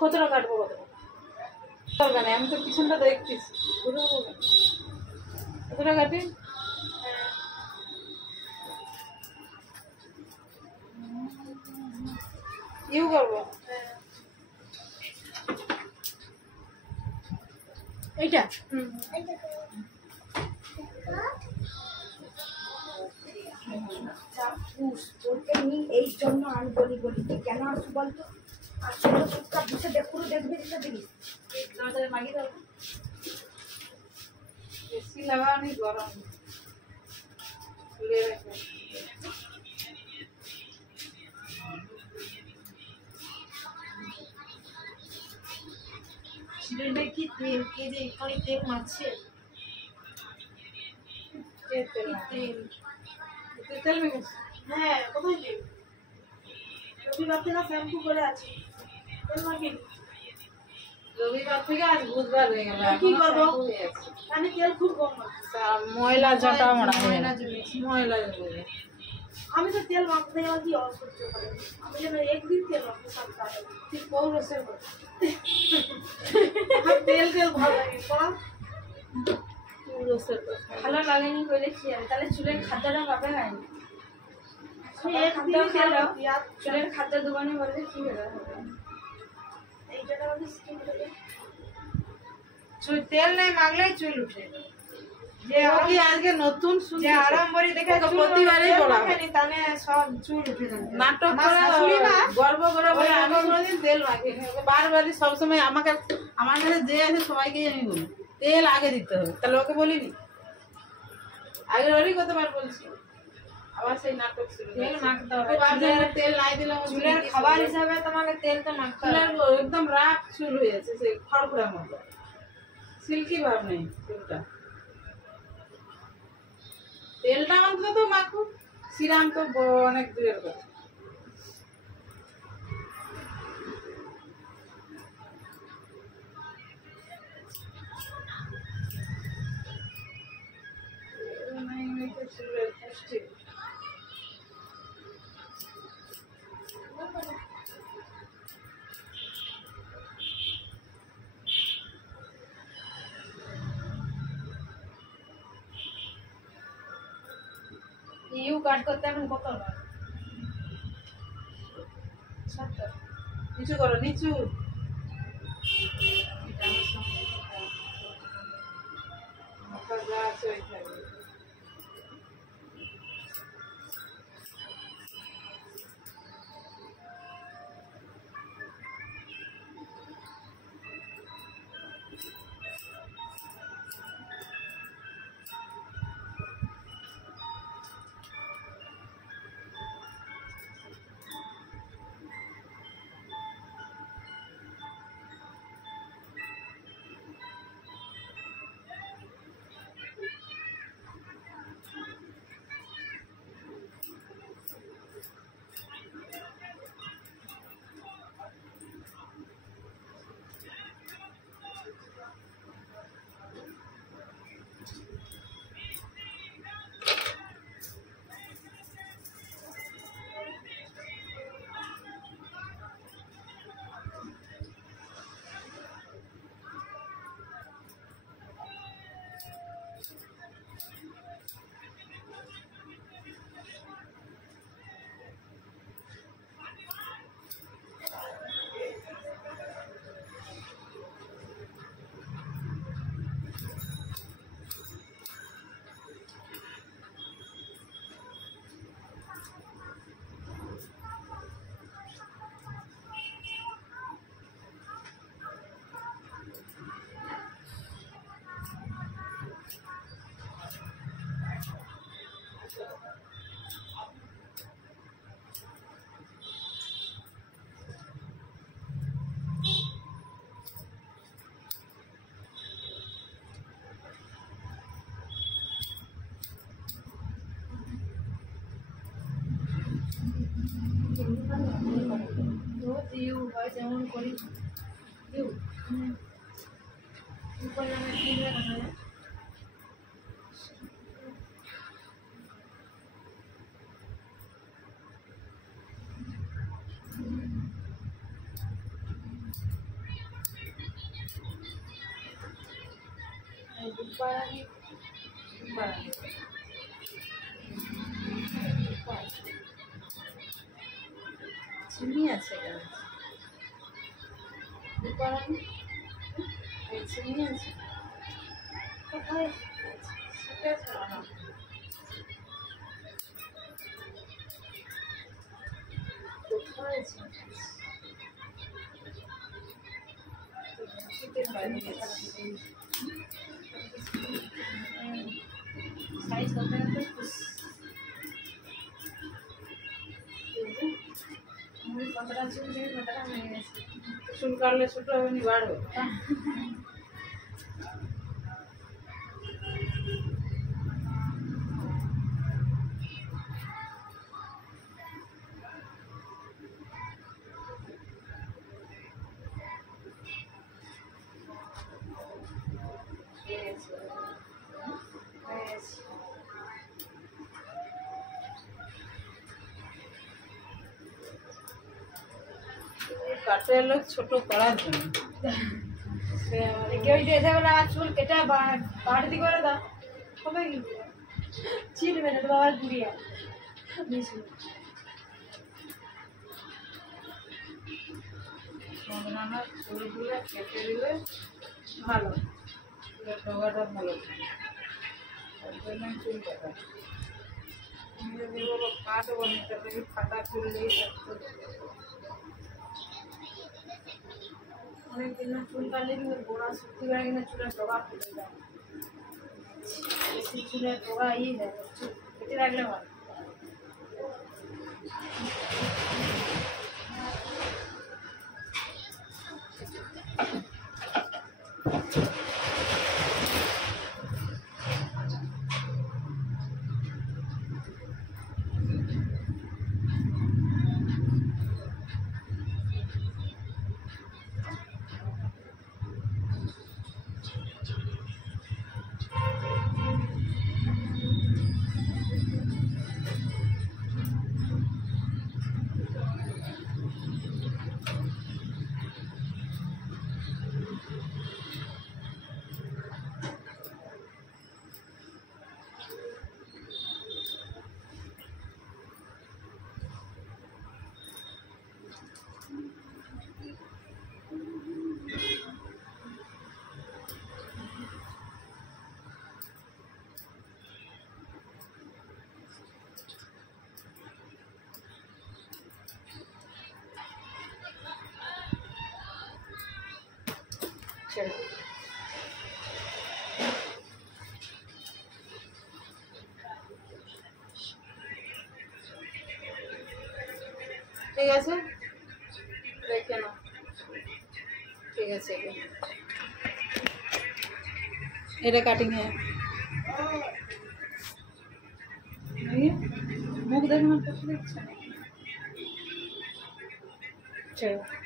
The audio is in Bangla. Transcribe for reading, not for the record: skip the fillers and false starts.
কতটা কাটবো কতটা না, আমি তো পিছনটা দেখতেছি কতটা কাটি। ইউ করবো এইটা। এই জন্য আমি বলি কেন আসবো বলতো, আর ছোট চুপচাপ বসে পুরো দেখবি দিস মাগিয়ে দাও। এসি লাগানি গরম ले रखे সিলিন্ডার কি তেল কে যে এখানে তেল মারছে, তেল में হ্যাঁ কোথায় তেল, রবিবার থেকে শ্যাম্পু করে আছি তেল মাখিয়ে। রবিবার থেকে আজ বুধবার হয়ে গেল, কি করবো আমি তেল খুব কম মাখি, ময়লা ঝাঁটা মারা ময়লা আমি তো তেল মাখতে গেলে কি অসহ্য করে, আমি যেন একদিন তেল মাখতে পারতাম ঠিক পৌরসের মতো তেল ভালো লাগে ভালো লাগেনি বলে কি আমি তাহলে চুলের খাদ্যটা পাবে হয়নি, চুলের খাদ্য দোকানে বললে কি হবে এইটা তেল নেই মাগলেই চুল উঠে। যে কি আজকে নতুন যে আড়ম্বরী দেখে প্রতিবারই বলা তাহলে সব চুল উঠে যাবে। নাটক করে গর্ব করে বলে আমি কোনোদিন তেল মাখি বারবারই সবসময় আমাকে আমার কাছে যে আছে সবাইকেই আমি বলি তেল আগে দিতে হবে, তাহলে ওকে বলিনি আগের বারই কতবার বলছি, আবার সেই নাটক শুরু তেল মাখতে হবে, তেল নাই দিলে চুলের খাবার হিসাবে তোমাকে তেল তো মাখতে হবে, একদম রাফ চুল হয়ে যাচ্ছে সেই খড়খড়ার মতো, সিল্কি ভাব নেই চুলটা। তেলটা অন্তত তো মাখো, সিরাম তো অনেক দূরের কথা। ইউ কাট করতে এখন কত লাগে? 70 নিচু করো নিচু, যা আছে ওই থাকবে। ইউ হয় যেমন করি ইউ উপর নামে কি হয় চিনি আছে চিনি আছে কোথায় সেটা ছাড়া কোথায় শীতের বাইরে সাইজ কত कतरा चुन जे कतरा में चुन कर ले छोटो हो नहीं बाड़ो काटे लोग छोटो करा जन से केउ जे ऐसा वाला चूल केटा बाड़ दी करे दा হবে কি চিল মেরে তো বাবা গুড়িয়া নিছি সোনানা চুলগুলো কেটে দিলে ভালো ডগাটা ভালো তার জন্য চুল কাটা আমি যদি বলো কাটবো না তাহলে ফাটা চুল নেই থাকতো অনেক দিন চুল কাটলে কিন্তু গোড়া শুকিয়ে গেলে কিন্তু চুলের ডগা ফুটে যায় বেশি চুলের ডগা চুল কেটে রাখলে ভালো चलो ठीक है सर देखे ना ठीक है सर ये काटिंग है मुख देखना चलो